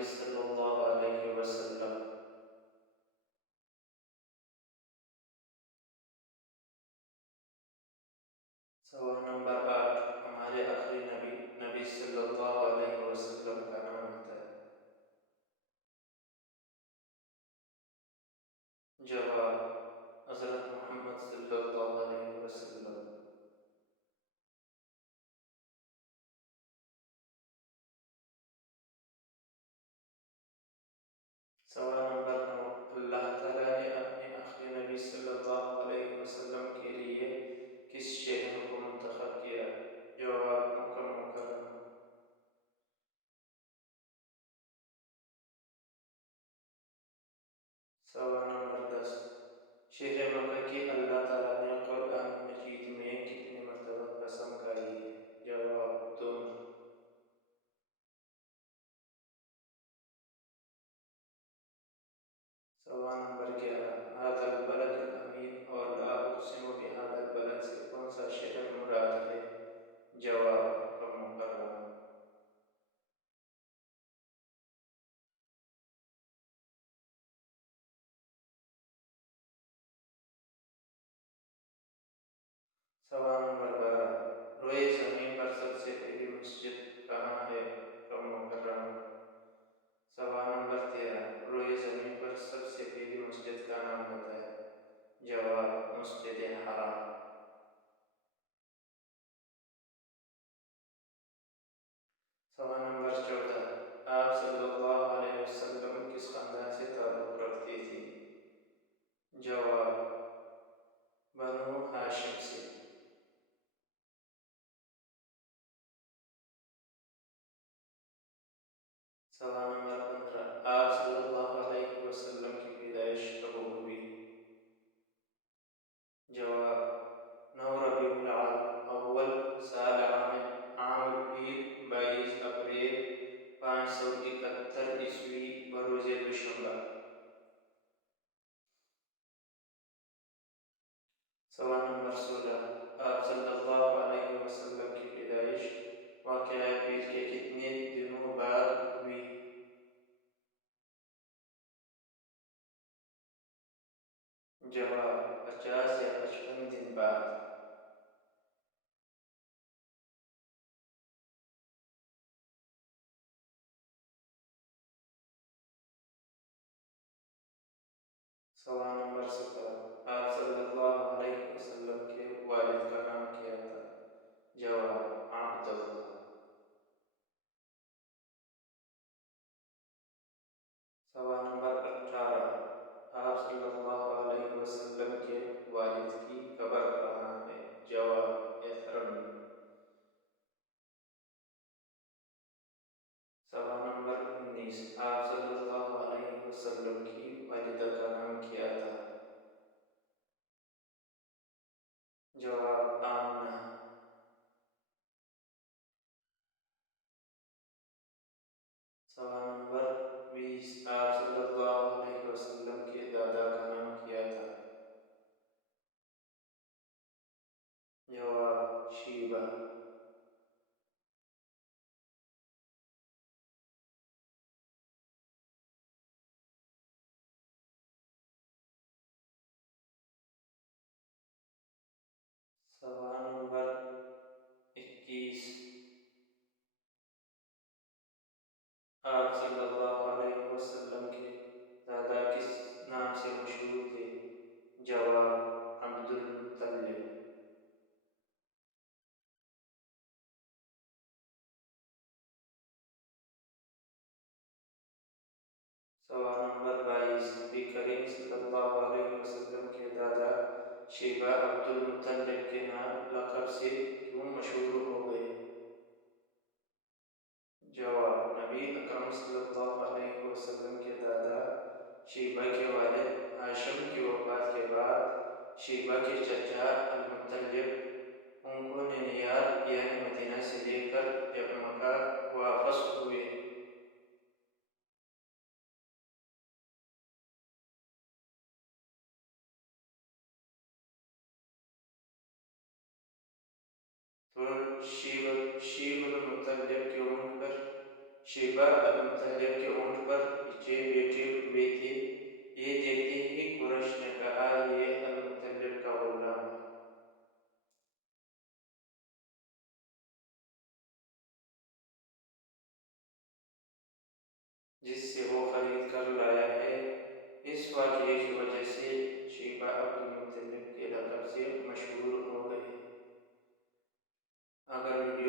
نبی صلی اللہ علیہ وسلم۔ سوال نمبر 8، ہمارے آخری نبی نبی صلی اللہ علیہ وسلم کا نام بتائیں۔ جواب: حضرت محمد صلی اللہ علیہ وسلم۔ سوال نمبر 9، اللہ تعالیٰ نے اپنے آخری نبی صلی اللہ علیہ وسلم کے لیے کس شہر کو منتخب کیا؟ جواب: مکہ مکرمہ۔ سوال نمبر 10، شہر مکہ کی اللہ تعالیٰ نے قرآن مجید میں کتنی مرتبہ قسم کھائی ہے؟ جواب: 2 مرتبہ۔ سوال نمبر 11، هذا البلد الامین اور لا اقسم بهذا البلد سے کون سا شہر مراد ہے؟ جواب: مکہ مکرمہ۔ سوال نمبر 12، روئے زمین پر سب سے پہلی مسجد کہاں ہے؟ مکہ مکرمہ۔ سوال نمبر 13، روئے زمین پر سب سے پہلی مسجد کا نام بتائیں۔ جواب: مسجد حرام۔ سوال نمبر 14، آپ صلی اللہ علیہ وسلم کس خاندان سے تعلق رکھتے تھے؟ جواب: بنو ہاشم سے۔ سوال نمبر 15، آپ صلی اللہ علیہ وسلم کی پیدائش کب ہوئی؟ جواب: 9 ربیع الاول سال عام الفیل 22 اپریل 571 عیسوی بروز دوشنبہ۔ سوال نمبر 16، آپ صلی اللہ علیہ وسلم کی پیدائش واقعہ فیل کے کتنے دنوں بعد ہوئی؟ جواب: 50 یا 55 دن بعد۔ سوال نمبر 17، آپ صلی اللہ علیہ وسلم کے والد کا نام کیا تھا؟ جواب: عبداللہ۔ سوال نمبر 18، آپ صلی اللہ علیہ وسلم کے والد کی قبر کہاں ہے؟ جواب: یثرب میں۔ سوال نمبر 19، آپ صلی اللہ علیہ وسلم کی والدہ کا نام کیا تھا؟ جواب: آمنہ۔ سوال نمبر 20، آپ صلی اللہ علیہ وسلم کے دادا کا نام کیا تھا؟ جواب: شیبہ۔ سوال نمبر 21، آپ صلی اللہ علیہ وسلم کے دادا کس نام سے مشہور تھے؟ جواب: عبد المطلب۔ سوال نمبر 22، نبی کریم صلی اللہ علیہ وسلم کے دادا شیبہ عبد المطلب کے نام لقب سے کیوں مشہور ہو گئے؟ جواب: نبی اکرم صلی اللہ علیہ وسلم کے دادا شیبہ کے والد ہاشم کی وفات کے بعد شیبہ کے چچا المطلب ان کو ننیال یعنی مدینہ سے لے کر جب مکہ واپس ہوئے تو شیب المطلب کی عمر پر شیبہ المطلب کے اونٹ پر پیچھے بیٹھے ہوئے تھے۔ یہ دیکھتے ہی قریش نے کہا، یہ المطلب کا غلام ہے جس سے وہ خرید کر لایا ہے۔ اس واقعے کی وجہ سے شیبہ عبد المطلب کے لقب سے مشہور ہو گئے۔ اگر